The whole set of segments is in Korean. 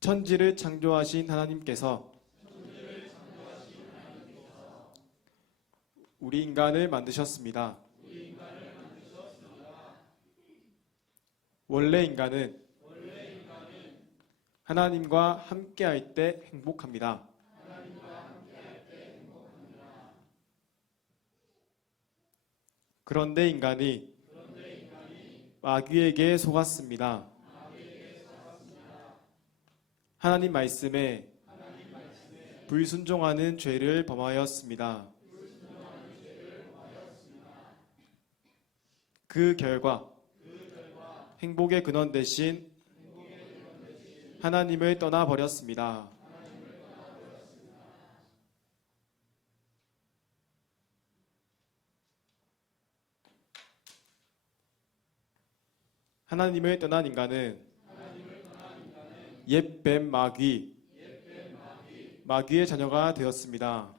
천지를 창조하신 하나님께서 우리 인간을 만드셨습니다. 원래 인간은 하나님과 함께할 때 행복합니다. 그런데 인간이 마귀에게 속았습니다. 하나님 말씀에 불순종하는 죄를 범하였습니다. 그 결과 행복의 근원 대신 하나님을 떠나버렸습니다. 하나님을 떠난 인간은 옛뱀 마귀, 마귀의 자녀가 되었습니다.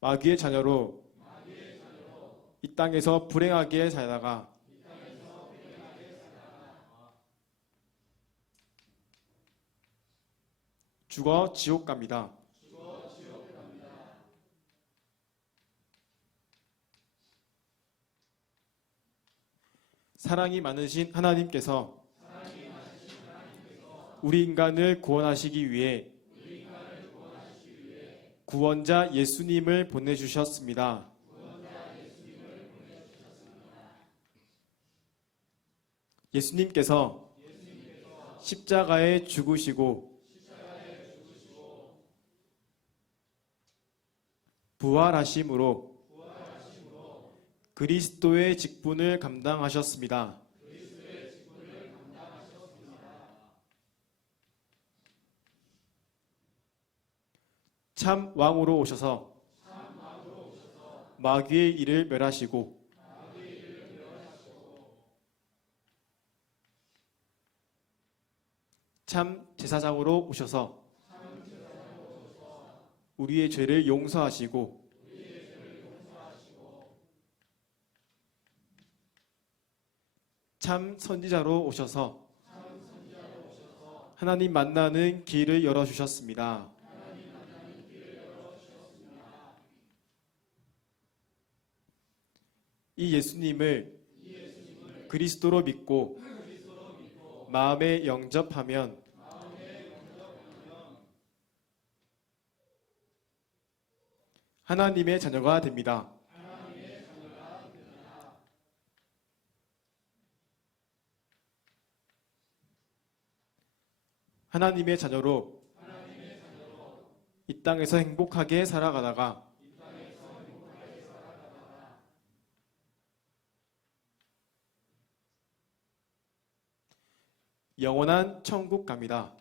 마귀의 자녀로 이 땅에서 불행하게 살다가 죽어 지옥 갑니다. 사랑이 많으신 하나님께서 우리 인간을 구원하시기 위해 구원자 예수님을 보내주셨습니다. 예수님께서 십자가에 죽으시고 부활하심으로 그리스도의 직분을 감당하셨습니다. 참 왕으로 오셔서 마귀의 일을 멸하시고 참 제사장으로 오셔서 우리의 죄를 용서하시고 참 선지자로 오셔서 하나님 만나는 길을 열어주셨습니다. 이 예수님을 그리스도로 믿고 마음에 영접하면 하나님의 자녀가 됩니다. 하나님의 자녀로 이 땅에서 행복하게 살아가다가 영원한 천국 갑니다.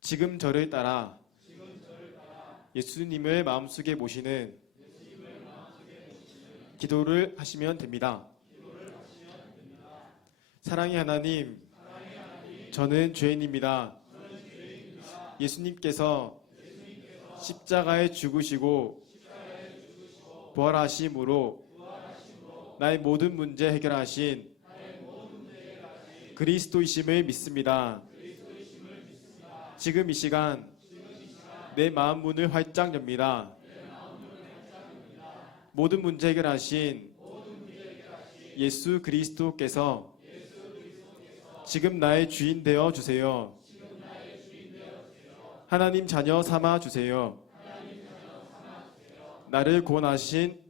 지금 저를 따라 예수님을 마음속에 모시는 기도를 하시면 됩니다. 사랑의 하나님, 저는 죄인입니다. 예수님께서 십자가에 죽으시고 부활하심으로 나의 모든 문제 해결하신 그리스도이심을 믿습니다. 지금 이 시간 내 마음 문을 활짝 엽니다. 모든 문제 해결하신 예수 그리스도께서 지금 나의 주인 되어 주세요. 하나님 자녀 삼아 주세요. 나를 구원하신